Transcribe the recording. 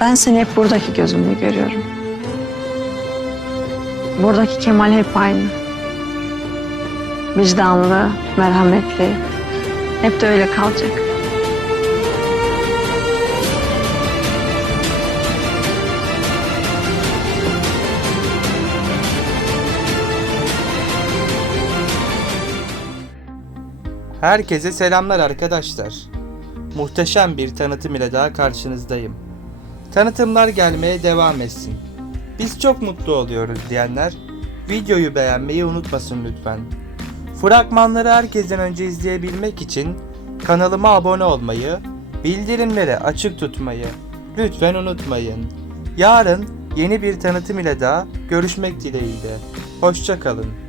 Ben seni hep buradaki gözümle görüyorum. Buradaki Kemal hep aynı. Vicdanlı, merhametli. Hep de öyle kalacak. Herkese selamlar arkadaşlar. Muhteşem bir tanıtım ile daha karşınızdayım. Tanıtımlar gelmeye devam etsin. Biz çok mutlu oluyoruz diyenler videoyu beğenmeyi unutmasın lütfen. Fragmanları herkesten önce izleyebilmek için kanalıma abone olmayı, bildirimleri açık tutmayı lütfen unutmayın. Yarın yeni bir tanıtım ile daha görüşmek dileğiyle. Hoşçakalın.